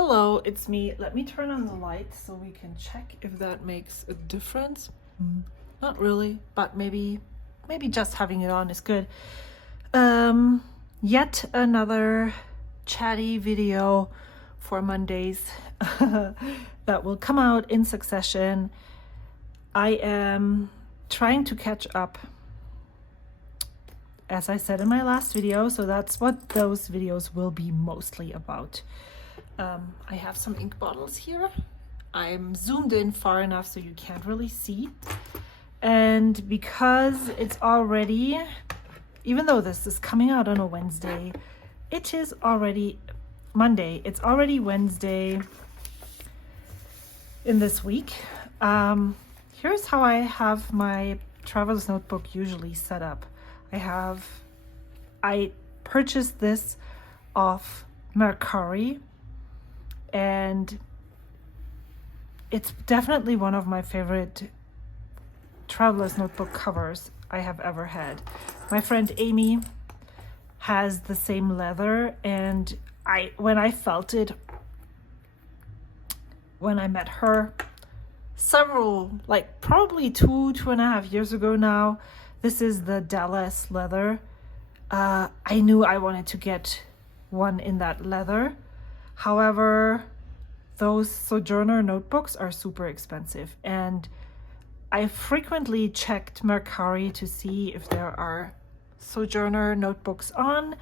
Hello, it's me. Let me turn on the light so we can check if that makes a difference. Not really, but maybe just having it on is good. Yet another chatty video for Mondays that will come out in succession. I am trying to catch up, as I said in my last video, so that's what those videos will be mostly about. I have some ink bottles here. I'm zoomed in far enough so you can't really see. And because it's already, even though this is coming out on a Wednesday, it is already Monday. It's already Wednesday in this week. Here's how I have my traveler's notebook usually set up. I purchased this off Mercari, and it's definitely one of my favorite traveler's notebook covers I have ever had. My friend Amy has the same leather, and when I felt it when I met her probably 2.5 years ago now. This is the Dallas leather. I knew I wanted to get one in that leather. However, those Sojourner notebooks are super expensive, and I frequently checked Mercari to see if there are Sojourner notebooks on,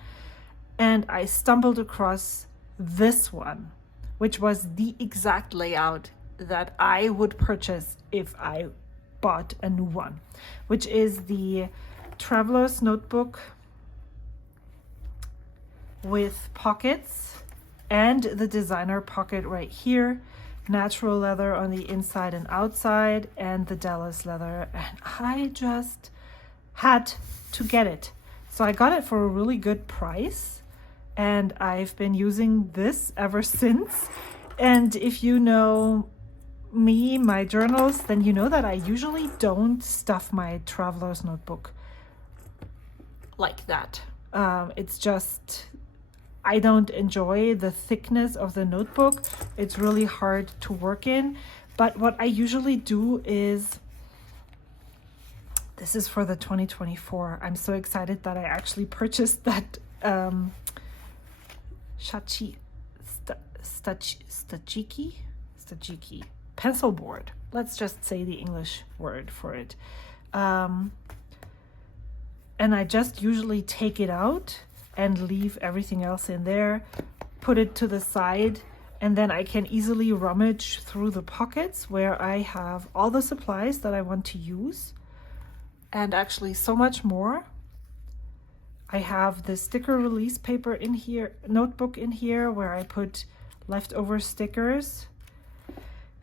and I stumbled across this one, which was the exact layout that I would purchase if I bought a new one, which is the Traveler's Notebook with pockets and the designer pocket right here, natural leather on the inside and outside, and the Dallas leather, and I just had to get it. So I got it for a really good price, and I've been using this ever since. And if you know me, my journals, then you know that I usually don't stuff my traveler's notebook like that. It's just, I don't enjoy the thickness of the notebook. It's really hard to work in. But what I usually do is, this is for the 2024. I'm so excited that I actually purchased that Stajiki pencil board. Let's just say the English word for it. And I just usually take it out and leave everything else in there, put it to the side, and then I can easily rummage through the pockets where I have all the supplies that I want to use, and actually so much more. I have the sticker release paper in here, notebook in here, where I put leftover stickers,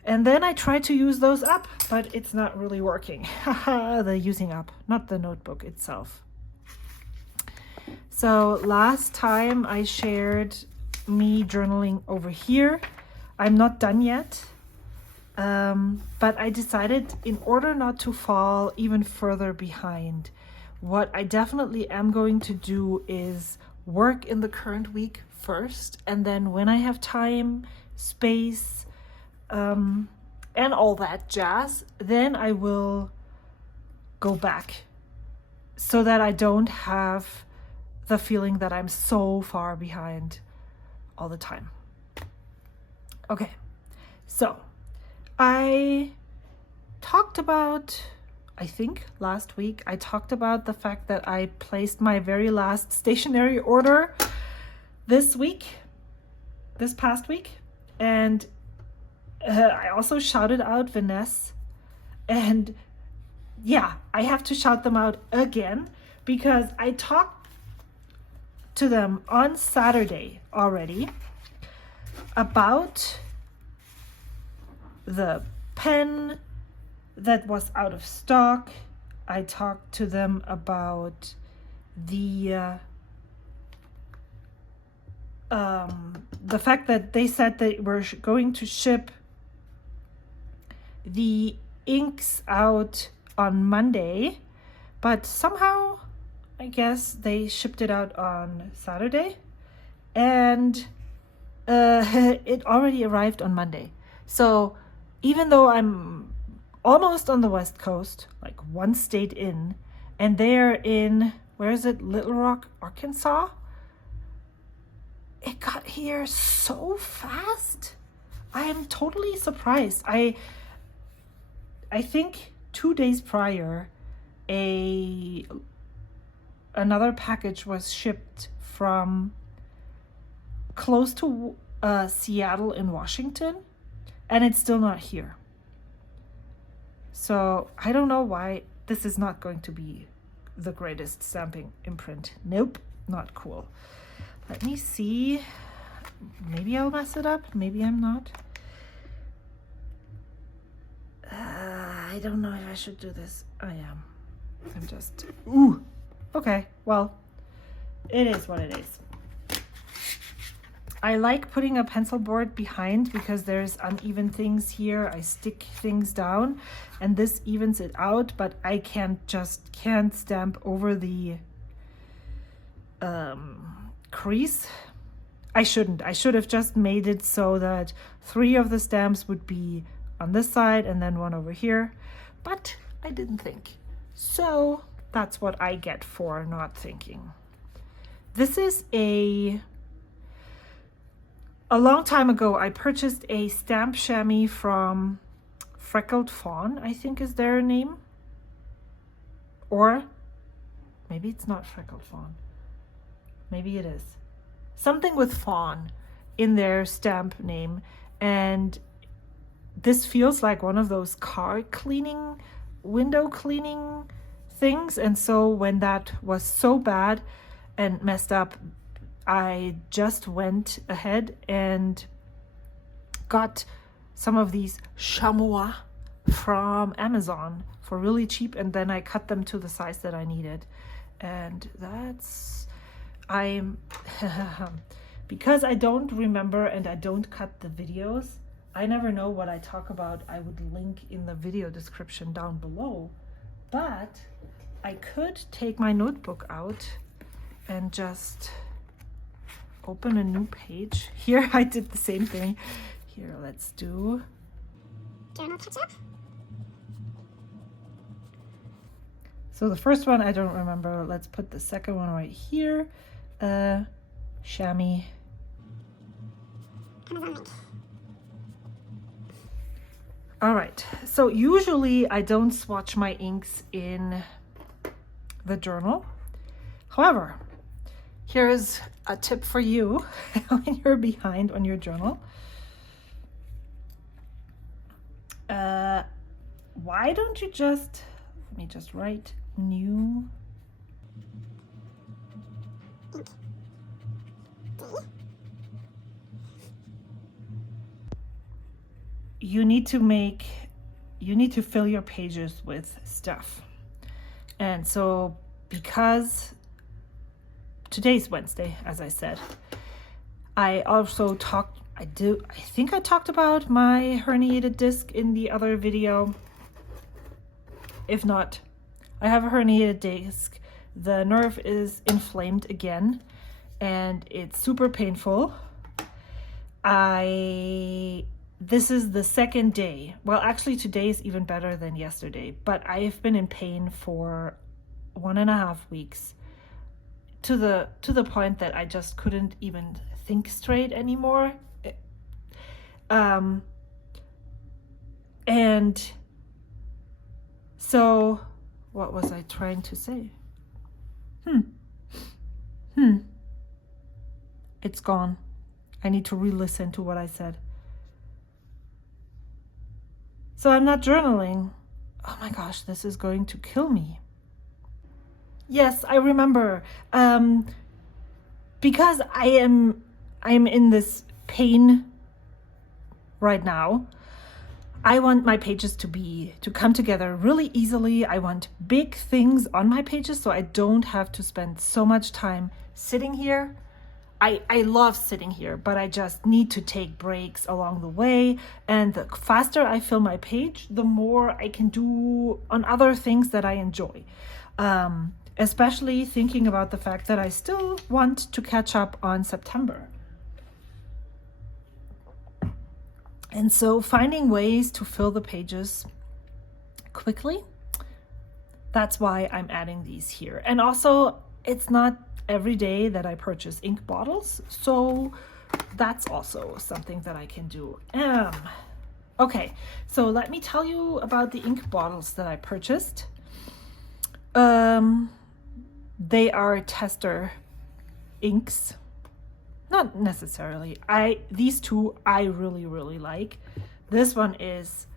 and then I try to use those up, but it's not really working. The using up, not the notebook itself. So last time I shared me journaling over here. I'm not done yet, but I decided, in order not to fall even further behind, what I definitely am going to do is work in the current week first, and then when I have time, space, and all that jazz, then I will go back, so that I don't have the feeling that I'm so far behind all the time. Okay, so I think last week I talked about the fact that I placed my very last stationery order this past week, and I also shouted out Vanessa, and yeah, I have to shout them out again because I talked to them on Saturday already about the pen that was out of stock. I talked to them about the fact that they said they were going to ship the inks out on Monday, but somehow I guess they shipped it out on Saturday. And it already arrived on Monday. So even though I'm almost on the West Coast, like one state in, and they're in, where is it? Little Rock, Arkansas? It got here so fast. I am totally surprised. I think 2 days prior, another package was shipped from close to Seattle in Washington, and it's still not here. So I don't know why this is not going to be the greatest stamping imprint. Nope, not cool. Let me see. Maybe I'll mess it up. Maybe I'm not. I don't know if I should do this. I am. I'm just... Ooh! Okay, well, it is what it is. I like putting a pencil board behind because there's uneven things here. I stick things down and this evens it out, but I can't stamp over the crease. I shouldn't. I should have just made it so that 3 of the stamps would be on this side and then 1 over here, but I didn't think. So that's what I get for not thinking. This is a long time ago, I purchased a stamp chamois from Freckled Fawn, I think is their name. Or maybe it's not Freckled Fawn. Maybe it is. Something with fawn in their stamp name. And this feels like one of those car cleaning, window cleaning things. And so when that was so bad and messed up, I just went ahead and got some of these chamois from Amazon for really cheap, and then I cut them to the size that I needed. And because I don't remember and I don't cut the videos, I never know what I talk about. I would link in the video description down below, but I could take my notebook out and just open a new page. Here I did the same thing. Here, let's do journal catch-up. So the first one I don't remember. Let's put the second one right here. Chamois. All right, so usually I don't swatch my inks in the journal. However, here's a tip for you when you're behind on your journal. Why don't you just, let me just write new ink. You need to fill your pages with stuff. And so because today's Wednesday, as I said, I also I think I talked about my herniated disc in the other video. If not, I have a herniated disc. The nerve is inflamed again and it's super painful. This is the second day. Well, actually today is even better than yesterday, but I've been in pain for 1.5 weeks to the point that I just couldn't even think straight anymore. And so what was I trying to say? It's gone. I need to re-listen to what I said. So I'm not journaling. Oh my gosh, this is going to kill me. Yes, I remember. Because I'm in this pain right now. I want my pages to come together really easily. I want big things on my pages so I don't have to spend so much time sitting here. I love sitting here, but I just need to take breaks along the way. And the faster I fill my page, the more I can do on other things that I enjoy. Especially thinking about the fact that I still want to catch up on September. And so finding ways to fill the pages quickly, that's why I'm adding these here. And also, it's not every day that I purchase ink bottles, so that's also something that I can do. Okay, so let me tell you about the ink bottles that I purchased. They are tester inks. Not necessarily. These two I really like. This one is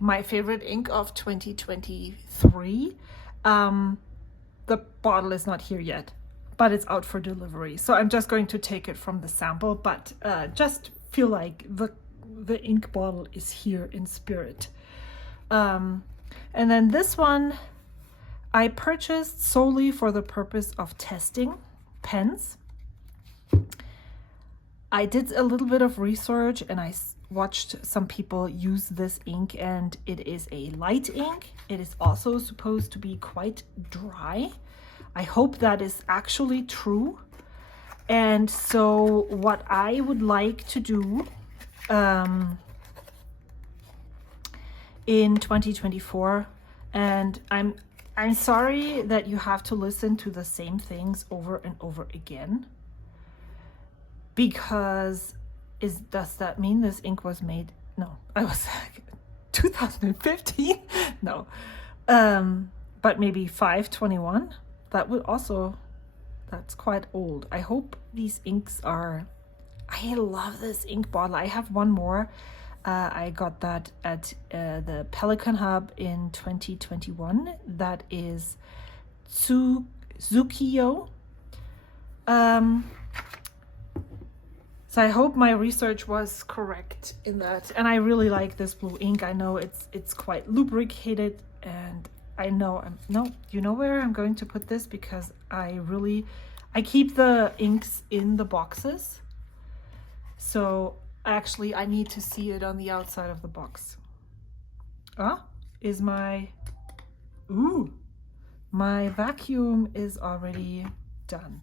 my favorite ink of 2023. The bottle is not here yet, but it's out for delivery. So I'm just going to take it from the sample, but just feel like the ink bottle is here in spirit. And then this one I purchased solely for the purpose of testing pens. I did a little bit of research and I watched some people use this ink, and it is a light ink. It is also supposed to be quite dry. I hope that is actually true. And so what I would like to do in 2024, and I'm sorry that you have to listen to the same things over and over again, because does that mean this ink was made? No, I was 2015. No, but maybe 521. That would also, that's quite old. I hope these inks are. I love this ink bottle. I have one more. I got that at the Pelican Hub in 2021. That is Zukiyo. So I hope my research was correct in that. And I really like this blue ink. I know it's quite lubricated, and I know you know where I'm going to put this, because I keep the inks in the boxes. So actually I need to see it on the outside of the box. My vacuum is already done.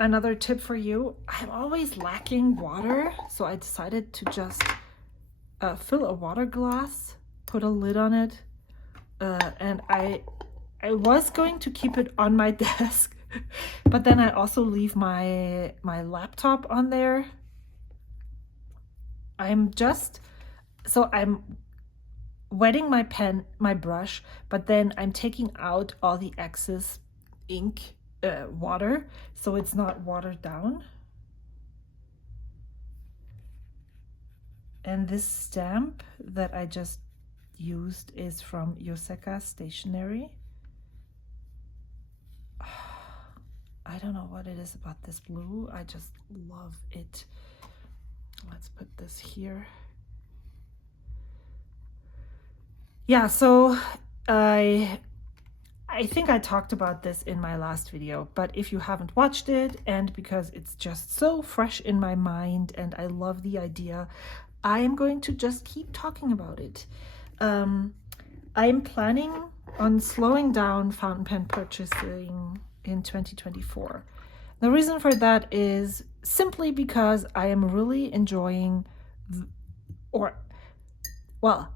Another tip for you, I'm always lacking water, so I decided to just fill a water glass, put a lid on it, and I was going to keep it on my desk, but then I also leave my laptop on there. I'm wetting my brush, but then I'm taking out all the excess ink, water, so it's not watered down. And this stamp that I just used is from Stationery. I don't know what it is about this blue. I just love it. Let's put this here. Yeah, so I think I talked about this in my last video, but if you haven't watched it, and because it's just so fresh in my mind and I love the idea, I am going to just keep talking about it. I'm planning on slowing down fountain pen purchasing in 2024. The reason for that is simply because I am really enjoying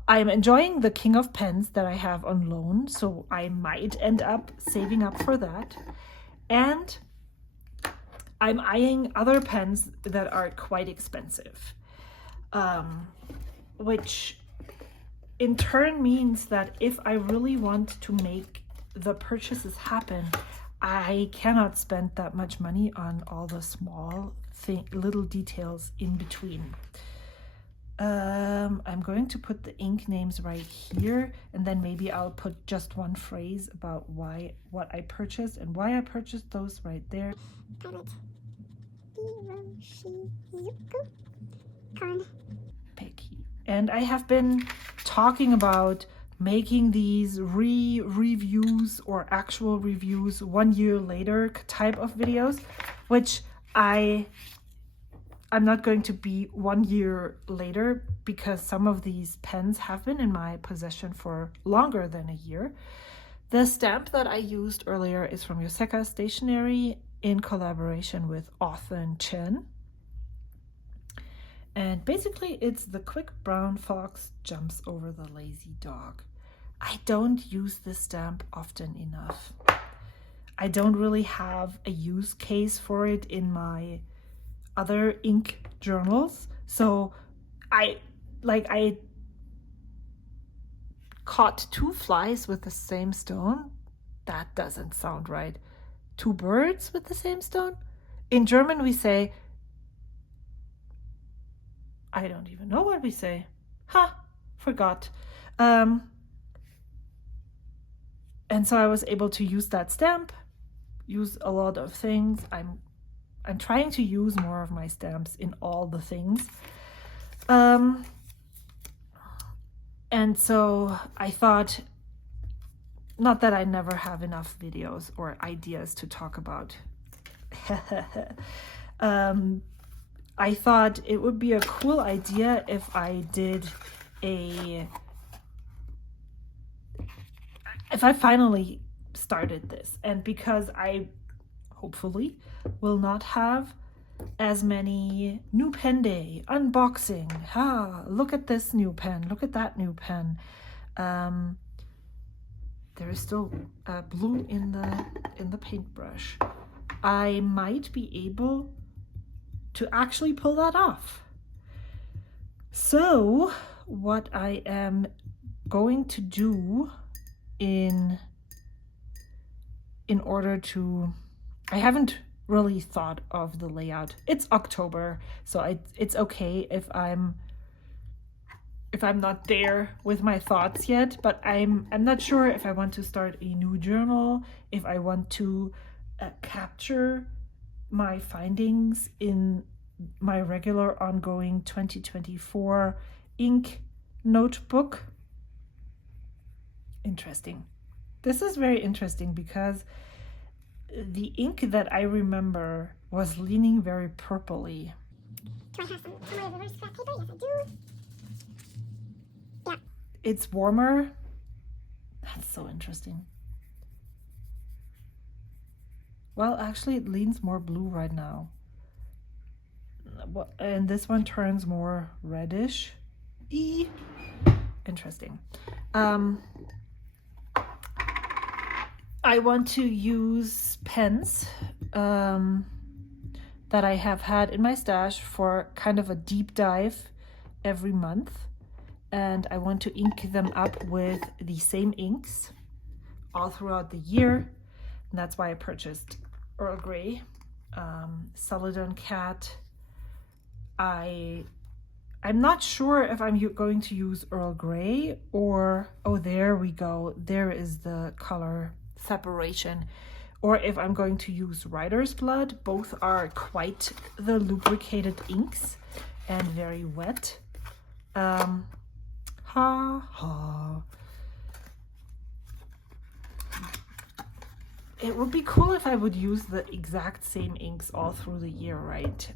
I am enjoying the King of Pens that I have on loan, so I might end up saving up for that. And I'm eyeing other pens that are quite expensive, which in turn means that if I really want to make the purchases happen, I cannot spend that much money on all the small little details in between. I'm going to put the ink names right here, and then maybe I'll put just one phrase about what I purchased and why I purchased those right there. Picky. And I have been talking about making these reviews or actual reviews 1 year later type of videos, which I'm not going to be 1 year later, because some of these pens have been in my possession for longer than a year. The stamp that I used earlier is from Stationery in collaboration with Author Chen. And basically it's the quick brown fox jumps over the lazy dog. I don't use this stamp often enough. I don't really have a use case for it in my other ink journals. So I caught 2 flies with the same stone. That doesn't sound right. 2 birds with the same stone? In German we say, I don't even know what we say. Forgot. And so I was able to use that stamp, use a lot of things. I'm trying to use more of my stamps in all the things. And so I thought, not that I never have enough videos or ideas to talk about. I thought it would be a cool idea if I did if I finally started this, and because I hopefully will not have as many new pen day unboxing. Look at this new pen, look at that new pen. There is still blue in the paintbrush. I might be able to actually pull that off. So what I am going to do in order to, I haven't really thought of the layout. It's October, so it's okay if I'm not there with my thoughts yet, but I'm not sure if I want to start a new journal, if I want to capture my findings in my regular ongoing 2024 ink notebook. Interesting. This is very interesting because the ink that I remember was leaning very purpley. Do I have some reverse scrap paper? Yes, I do. Yeah. It's warmer. That's so interesting. Well, actually it leans more blue right now. And this one turns more reddish. Interesting. I want to use pens that I have had in my stash for kind of a deep dive every month. And I want to ink them up with the same inks all throughout the year. And that's why I purchased Earl Grey, Celadon Cat. I'm not sure if I'm going to use Earl Grey or, oh, there we go. There is the color separation. Or if I'm going to use Writer's Blood. Both are quite the lubricated inks and very wet. It would be cool if I would use the exact same inks all through the year, right?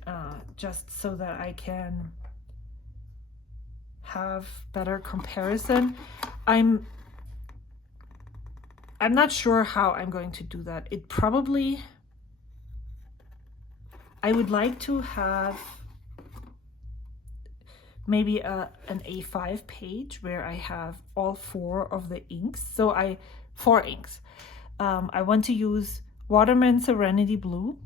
Just so that I can have better comparison. I'm not sure how I'm going to do that. It probably, I would like to have maybe an A5 page where I have all 4 of the inks. So 4 inks. I want to use Waterman Serenity Blue.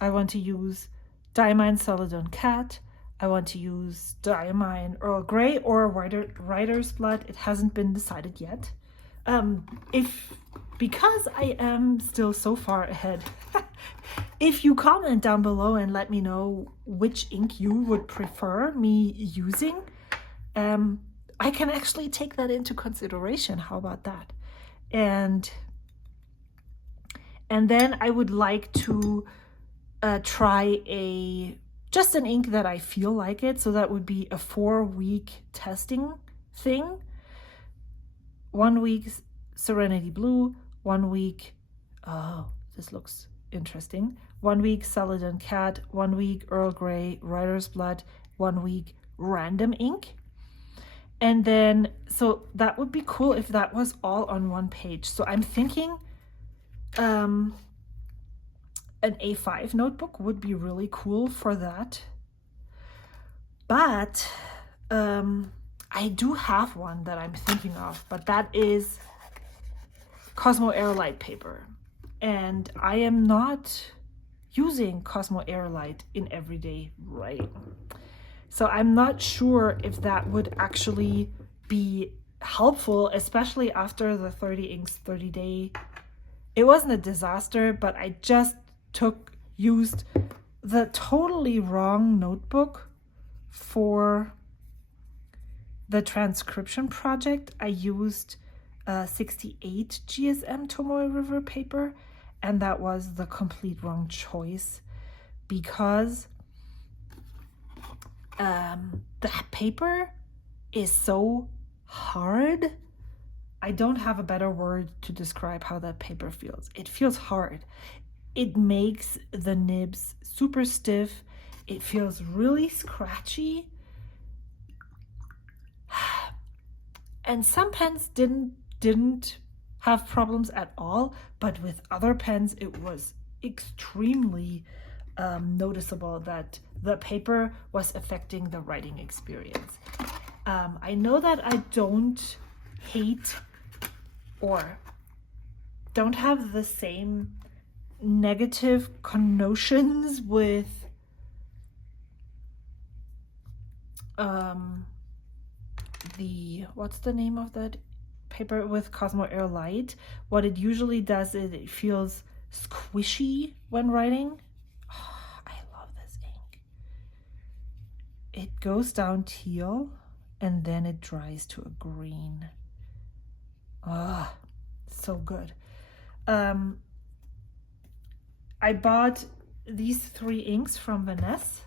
I want to use Diamine Celadon Cat. I want to use Diamine Earl Grey or Writer's Blood. It hasn't been decided yet. Because I am still so far ahead, if you comment down below and let me know which ink you would prefer me using, I can actually take that into consideration. How about that? And then I would like to try just an ink that I feel like it. So that would be a 4-week testing thing. 1 week Serenity Blue, 1 week, oh, this looks interesting. 1 week Celadon Cat, 1 week Earl Grey, Writer's Blood, 1 week random ink. And then, so that would be cool if that was all on one page. So I'm thinking an A5 notebook would be really cool for that. But I do have one that I'm thinking of, but that is Cosmo Airlight paper. And I am not using Cosmo Airlight in everyday writing. So I'm not sure if that would actually be helpful, especially after the 30 inks 30 day. It wasn't a disaster, but I just used the totally wrong notebook for the transcription project. I used 68 GSM Tomoe River paper, and that was the complete wrong choice because that paper is so hard. I don't have a better word to describe how that paper feels. It feels hard. It makes the nibs super stiff. It feels really scratchy. And some pens didn't have problems at all, but with other pens it was extremely noticeable that the paper was affecting the writing experience. I know that I don't hate or don't have the same negative connotations with what's the name of that paper with Cosmo Airlight. What it usually does is it feels squishy when writing. Oh, I love this ink. It goes down teal and then it dries to a green. Ah, so good. I bought these 3 inks from Vanessa.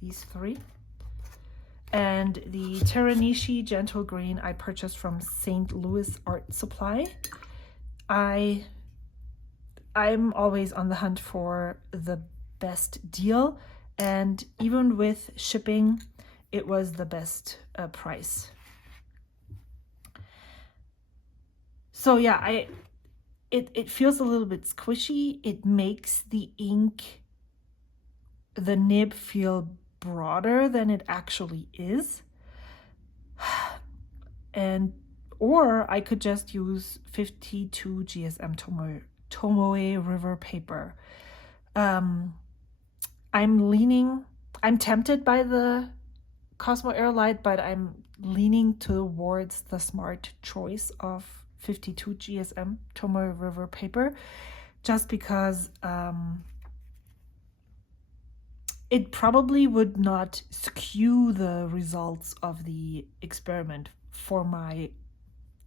These 3. And the Teranishi Gentle Green I purchased from St. Louis Art Supply. I'm always on the hunt for the best deal, and even with shipping, it was the best price. So yeah, it feels a little bit squishy. It makes the ink, the nib, feel broader than it actually is. And or I could just use 52 GSM Tomoe River paper. I'm tempted by the Cosmo Airlight, but I'm leaning towards the smart choice of 52 GSM Tomoe River paper, just because it probably would not skew the results of the experiment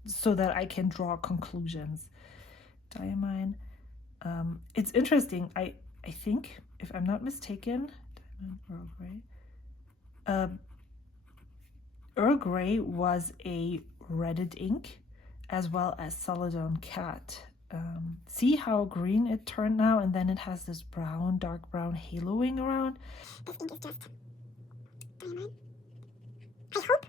so that I can draw conclusions. Diamine. It's interesting. I think, if I'm not mistaken, Diamond Earl Grey. Earl Grey was a Reddit ink as well as Celadon Cat. See how green it turned now, and then it has this brown, dark brown haloing around. This ink is just diamond. I hope.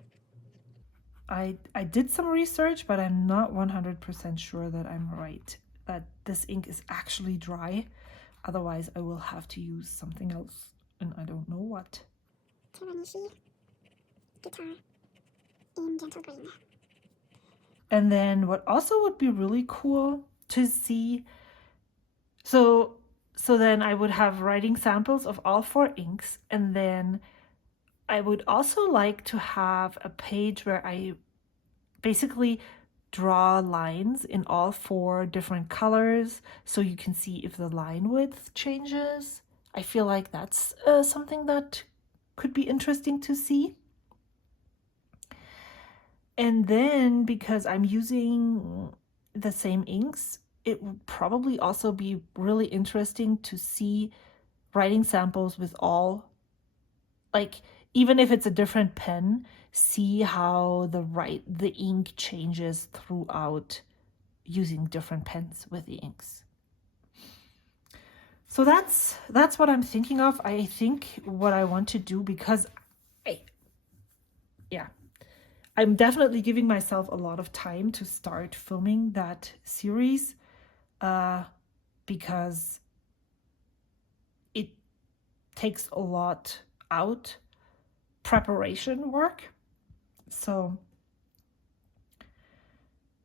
I did some research, but I'm not 100% sure that I'm right, that this ink is actually dry. Otherwise, I will have to use something else, and I don't know what. Teranishi guitar in gentle green. And then what also would be really cool to see, so then I would have writing samples of all 4 inks, and then I would also like to have a page where I basically draw lines in all 4 different colors so you can see if the line width changes. I feel like that's something that could be interesting to see. And then, because I'm using the same inks, it would probably also be really interesting to see writing samples with all, like, even if it's a different pen, see how the ink changes throughout using different pens with the inks. So that's what I'm thinking of. I think what I want to do, because I'm definitely giving myself a lot of time to start filming that series, because it takes a lot out preparation work. So,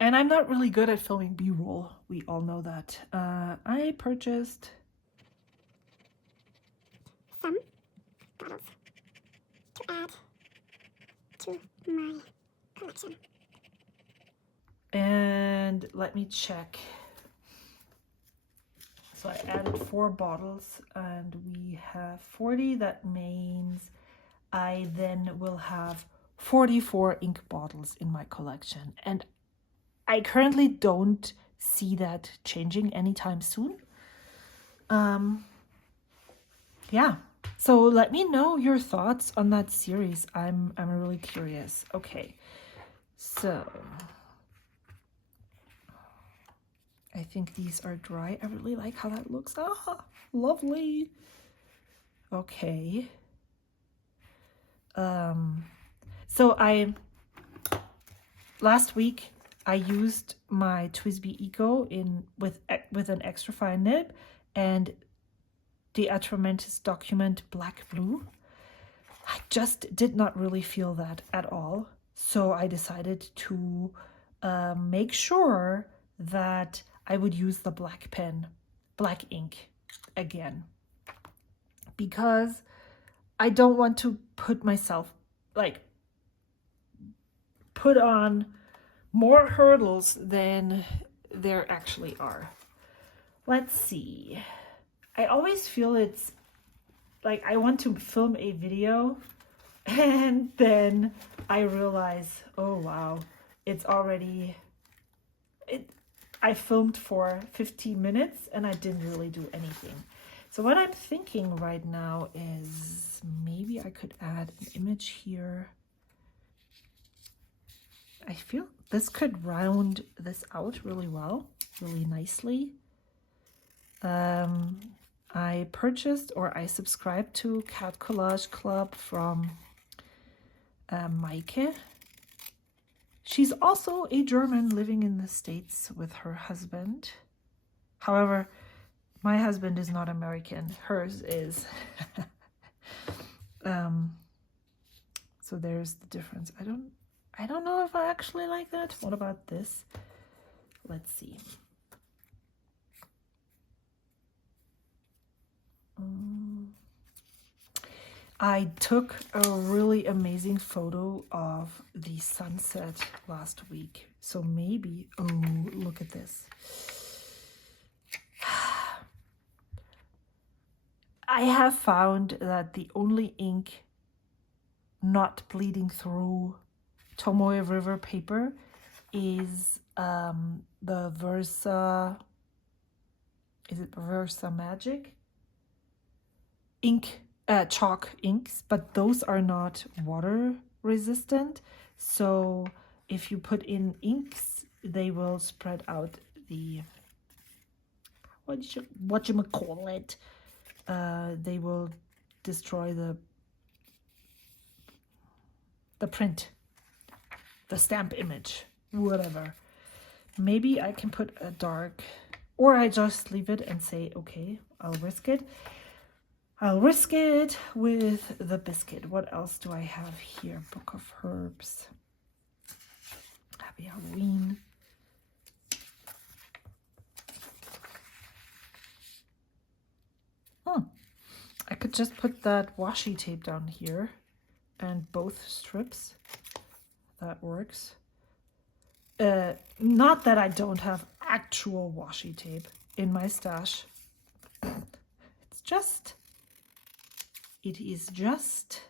and I'm not really good at filming B-roll. We all know that. I purchased some bottles to add to my collection. And let me check. So I added 4 bottles and we have 40. That means I then will have 44 ink bottles in my collection. And I currently don't see that changing anytime soon. Yeah. So let me know your thoughts on that series. I'm really curious. Okay. So I think these are dry. I really like how that looks. Ah, lovely. Okay. So last week I used my TWSBI Eco with an extra fine nib and the Atramentis document black blue. I just did not really feel that at all. So I decided to make sure that I would use the black ink again, because I don't want to put myself, like, put on more hurdles than there actually are. Let's see. I always feel it's like I want to film a video and then I realize, oh wow, it's already, I filmed for 15 minutes and I didn't really do anything. So what I'm thinking right now is maybe I could add an image here. I feel this could round this out really well, really nicely. I purchased, or I subscribed to Cat Collage Club from Maike. She's also a German living in the States with her husband. However, my husband is not American. Hers is. So there's the difference. I don't know if I actually like that. What about this? Let's see. I took a really amazing photo of the sunset last week. So maybe, oh, look at this. I have found that the only ink not bleeding through Tomoe River paper is the Versa, is it Versa Magic ink, chalk inks, but those are not water resistant. So if you put in inks, they will spread out the, what you call it, they will destroy the print, the stamp image, whatever. Maybe I can put a dark, or I just leave it and say, okay, I'll risk it. I'll risk it with the biscuit. What else do I have here? Book of Herbs. Happy Halloween. I could just put that washi tape down here and both strips. That works. Not that I don't have actual washi tape in my stash. It is just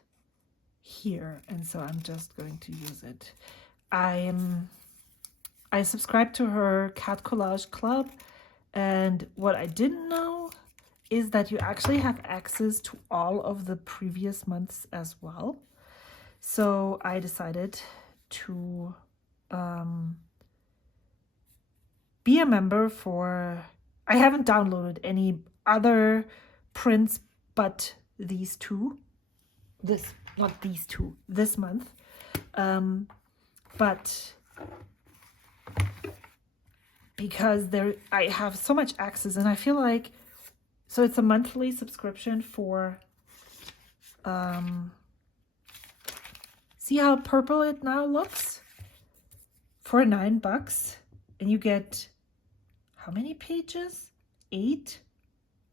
here, and so I'm just going to use it. I subscribed to her Cat Collage Club, and what I didn't know is that you actually have access to all of the previous months as well. So I decided to be a member for, I haven't downloaded any other prints but these two, not these two, this month. But because I have so much access, and I feel like, so it's a monthly subscription for See how purple it now looks? For $9. And you get how many pages? 8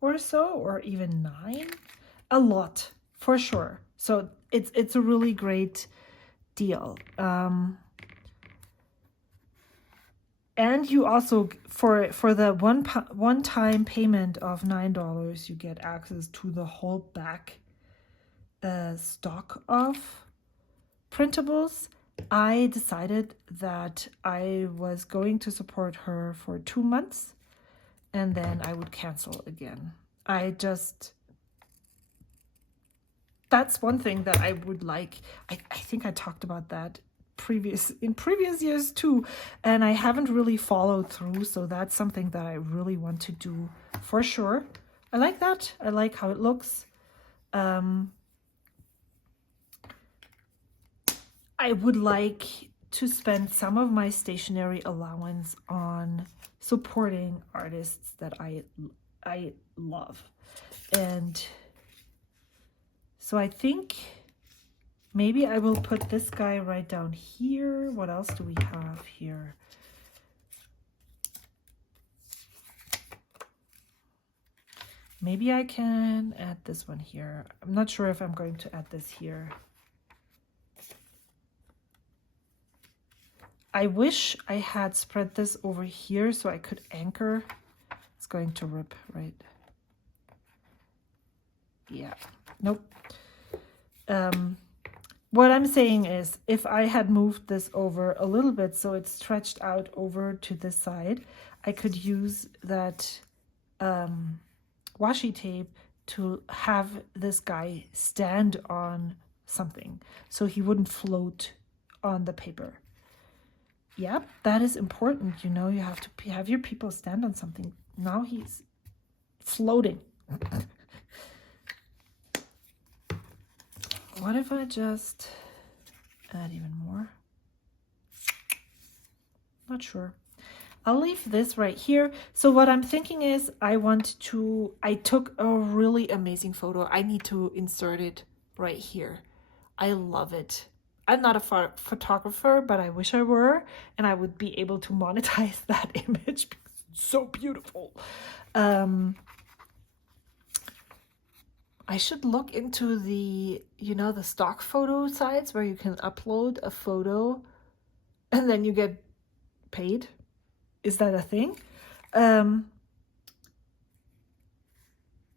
or so, or even 9? A lot, for sure. So it's a really great deal. And you also, for the one-time payment of $9, you get access to the whole back stock of printables. I decided that I was going to support her for 2 months and then I would cancel again. That's one thing that I would like. I think I talked about that in previous years too, and I haven't really followed through, so that's something that I really want to do for sure. I like that. I like how it looks. I would like to spend some of my stationery allowance on supporting artists that I love. And so I think maybe I will put this guy right down here. What else do we have here? Maybe I can add this one here. I'm not sure if I'm going to add this here. I wish I had spread this over here so I could anchor. It's going to rip, right? Yeah, nope. What I'm saying is, if I had moved this over a little bit so it's stretched out over to this side, I could use that washi tape to have this guy stand on something so he wouldn't float on the paper. Yeah, that is important. You know, you have to have your people stand on something. Now he's floating. What if I just add even more? Not sure. I'll leave this right here. So what I'm thinking is I took a really amazing photo. I need to insert it right here. I love it. I'm not a photographer, but I wish I were, and I would be able to monetize that image because it's so beautiful. I should look into the stock photo sites where you can upload a photo and then you get paid. Is that a thing? And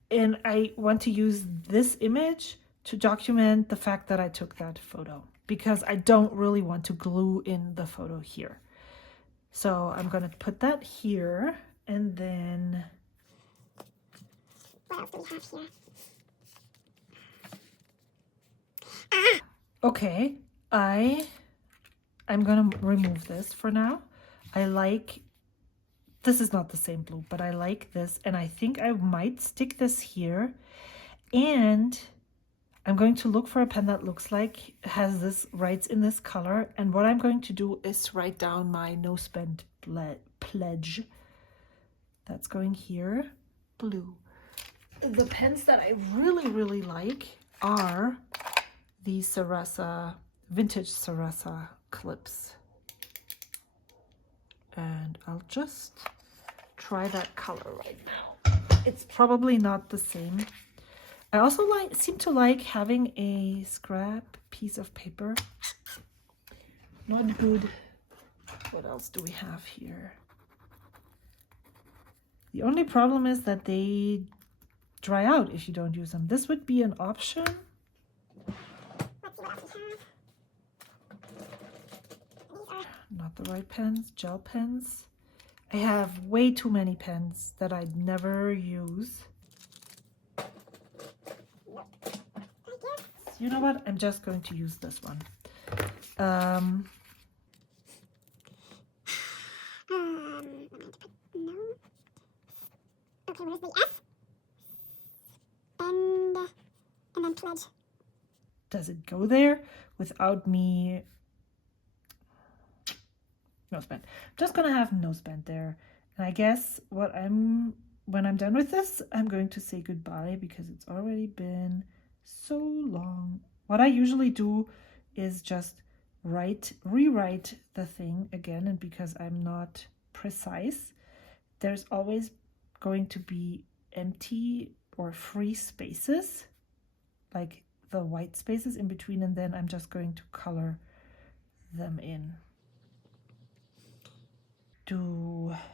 I want to use this image to document the fact that I took that photo, because I don't really want to glue in the photo here. So I'm going to put that here, and then What else do we have here? Okay, I'm gonna remove this for now. This is not the same blue, but I like this, and I think I might stick this here, and I'm going to look for a pen that writes in this color, and what I'm going to do is write down my no spend pledge. That's going here, blue. The pens that I really, really like are the vintage Sarasa clips. And I'll just try that color right now. It's probably not the same. I also seem to like having a scrap piece of paper. Not good. What else do we have here? The only problem is that they dry out if you don't use them. This would be an option. Not the right pens, gel pens. I have way too many pens that I'd never use. You know what? I'm just going to use this one. No. Okay, where's the F? And then pledge. Does it go there without me? No spend. I'm just gonna have no spend there. And I guess when I'm done with this, I'm going to say goodbye because it's already been so long. What I usually do is just rewrite the thing again, and because I'm not precise, there's always going to be empty or free spaces, like the white spaces in between, and then I'm just going to color them in.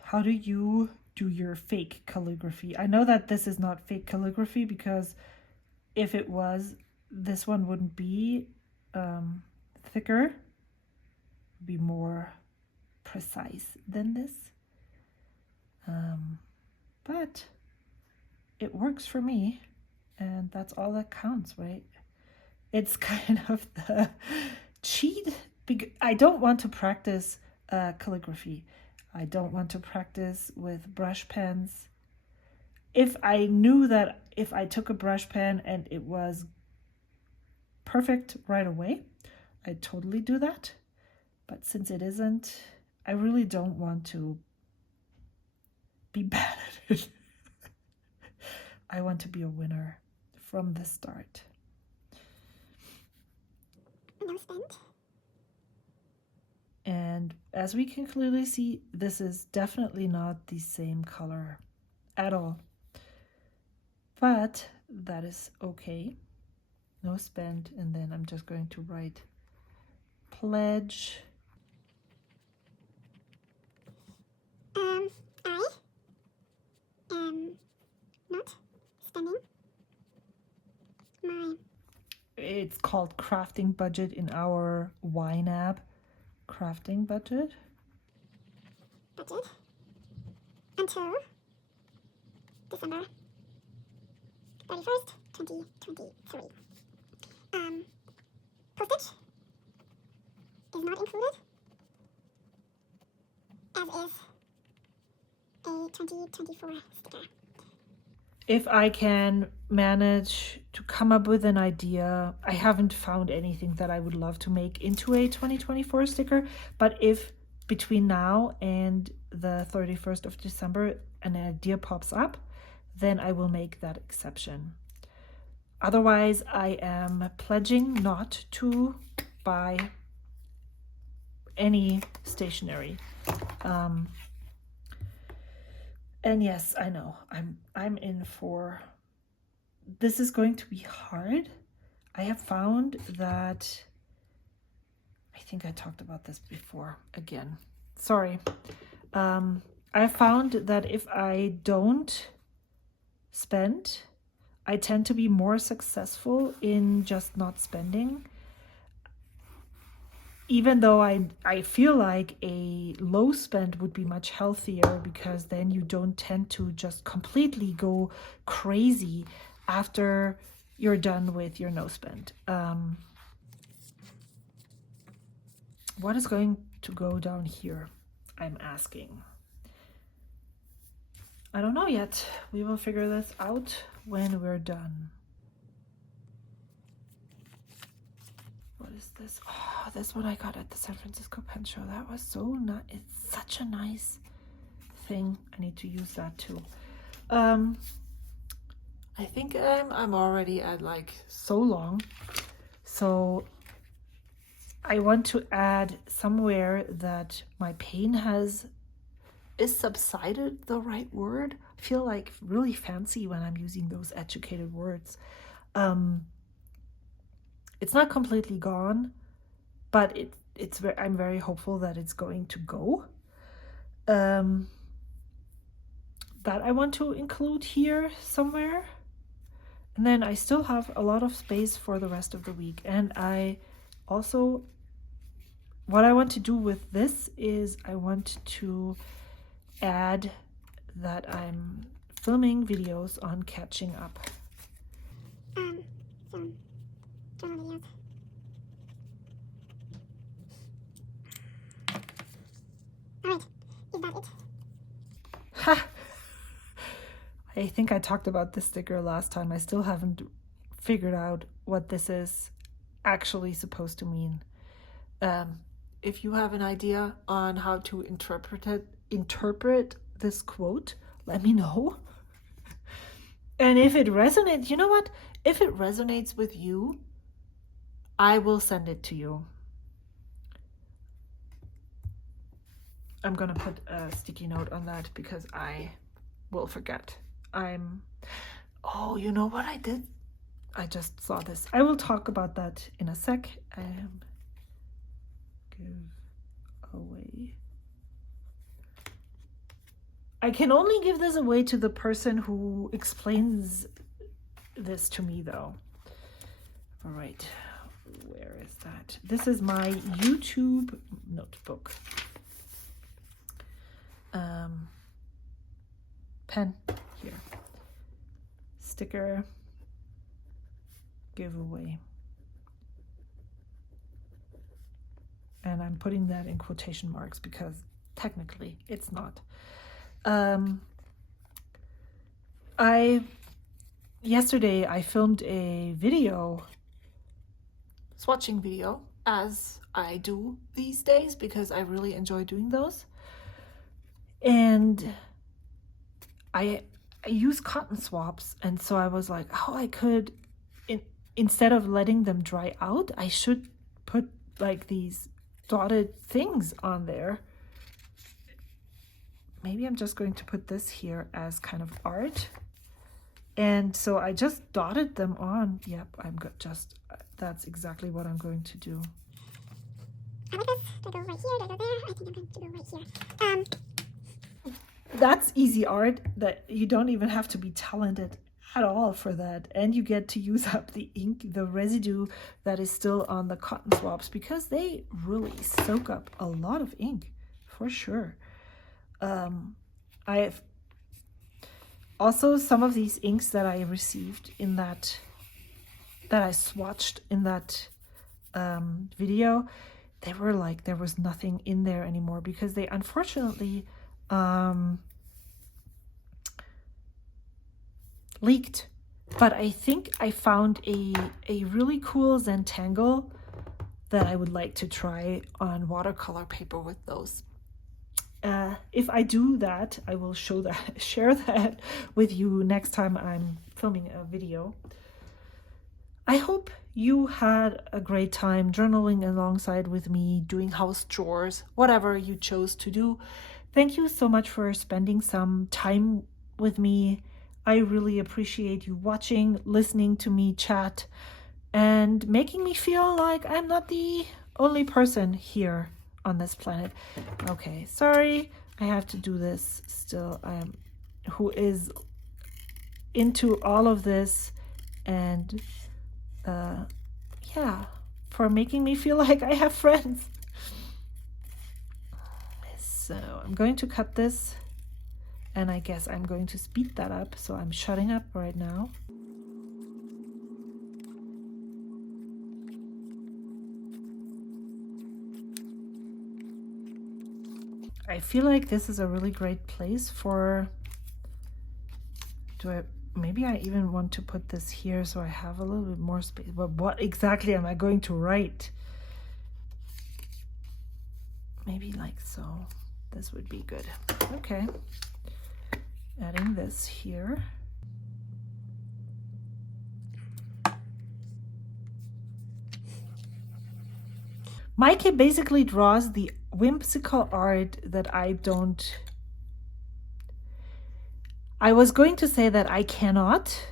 How do you do your fake calligraphy? I know that this is not fake calligraphy, because if it was, this one wouldn't be thicker, be more precise than this. But it works for me, and that's all that counts, right? It's kind of the cheat. I don't want to practice calligraphy. I don't want to practice with brush pens. If I knew that if I took a brush pen and it was perfect right away, I'd totally do that. But since it isn't, I really don't want to be bad at it. I want to be a winner from the start. No spent. And as we can clearly see, this is definitely not the same color at all. But that is okay. No spent. And then I'm just going to write pledge. I am not spending my... It's called crafting budget in our YNAB. Crafting budget until December 31st, 2023. Postage is not included, as is a 2024 sticker. If I can manage to come up with an idea, I haven't found anything that I would love to make into a 2024 sticker, but if between now and the 31st of December an idea pops up, then I will make that exception. Otherwise, I am pledging not to buy any stationery. And yes, I know I'm in for, this is going to be hard. I have found that, I think I talked about this before again. Sorry. I found that if I don't spend, I tend to be more successful in just not spending. Even though I feel like a low spend would be much healthier, because then you don't tend to just completely go crazy after you're done with your no spend. What is going to go down here? I'm asking. I don't know yet. We will figure this out when we're done. What is this? Oh, this one I got at the San Francisco Pen Show. That was so nice. It's such a nice thing. I need to use that too. I think I'm already at like so long. So I want to add somewhere that my pain is subsided the right word. I feel like really fancy when I'm using those educated words. It's not completely gone, but I'm very hopeful that it's going to go. That I want to include here somewhere. And then I still have a lot of space for the rest of the week. And I also, what I want to do with this is I want to add that I'm filming videos on catching up. Some journal videos. Alright, is that it? Ha! I think I talked about this sticker last time. I still haven't figured out what this is actually supposed to mean. If you have an idea on how to interpret this quote, let me know. And if it resonates, you know what? If it resonates with you, I will send it to you. I'm gonna put a sticky note on that because I will forget. Oh, you know what I did? I just saw this. I will talk about that in a sec. Give away. I can only give this away to the person who explains this to me, though. All right, where is that? This is my YouTube notebook. Pen here. Sticker. Giveaway. And I'm putting that in quotation marks because technically it's not. Yesterday I filmed a video, swatching video, as I do these days because I really enjoy doing those. And I use cotton swabs, and so I was like, oh, I could, instead of letting them dry out, I should put like these dotted things on there. Maybe I'm just going to put this here as kind of art. And so I just dotted them on. Yep, that's exactly what I'm going to do. I like this. Do I go right here? Do I go there? I think I'm going to go right here. That's easy art that you don't even have to be talented at all for that. And you get to use up the ink, the residue that is still on the cotton swabs, because they really soak up a lot of ink, for sure. I've also, some of these inks that I received in that I swatched in that video, they were like, there was nothing in there anymore because they unfortunately leaked. But I think I found a really cool Zentangle that I would like to try on watercolor paper with those. If I do that, I will share that with you next time I'm filming a video. I hope you had a great time journaling alongside with me, doing house chores, whatever you chose to do. Thank you so much for spending some time with me. I really appreciate you watching, listening to me chat, and making me feel like I'm not the only person here on this planet. Okay, sorry, I have to do this still. Who is into all of this, and yeah, for making me feel like I have friends. So I'm going to cut this, and I guess I'm going to speed that up, so I'm shutting up right now. I feel like this is a really great place for, maybe I even want to put this here so I have a little bit more space. But what exactly am I going to write? Maybe like so. This would be good. Okay. Adding this here. Maike basically draws the whimsical art that I don't. I was going to say that I cannot.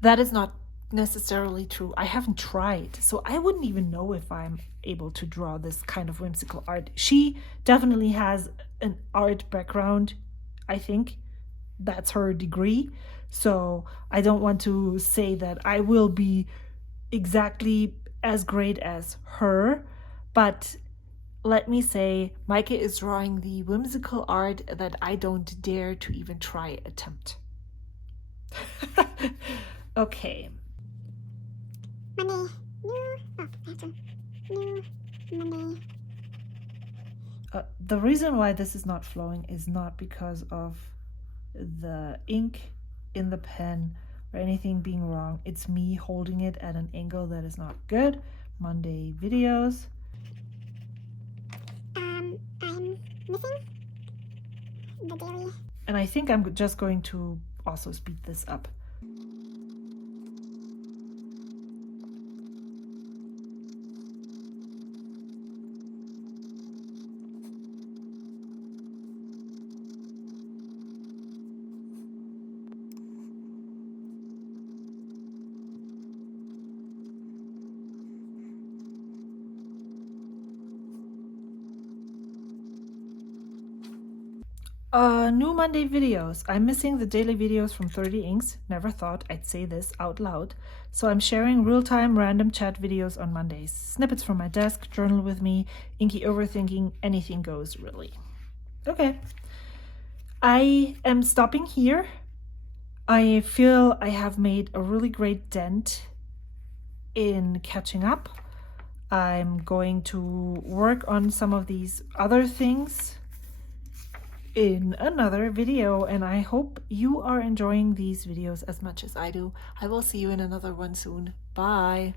That is not necessarily true. I haven't tried, so I wouldn't even know if I'm able to draw this kind of whimsical art. She definitely has an art background, I think. That's her degree. So I don't want to say that I will be exactly as great as her, but let me say, Maike is drawing the whimsical art that I don't dare to even try attempt. Okay. Monday. New Monday. The reason why this is not flowing is not because of the ink in the pen or anything being wrong. It's me holding it at an angle that is not good. Monday videos. I'm missing the daily. And I think I'm just going to also speed this up. New Monday videos. I'm missing the daily videos from 30 Inks. Never thought I'd say this out loud. So I'm sharing real-time random chat videos on Mondays. Snippets from my desk, journal with me, inky overthinking, anything goes really. Okay. I am stopping here. I feel I have made a really great dent in catching up. I'm going to work on some of these other things in another video, and I hope you are enjoying these videos as much as I do. I will see you in another one soon. Bye.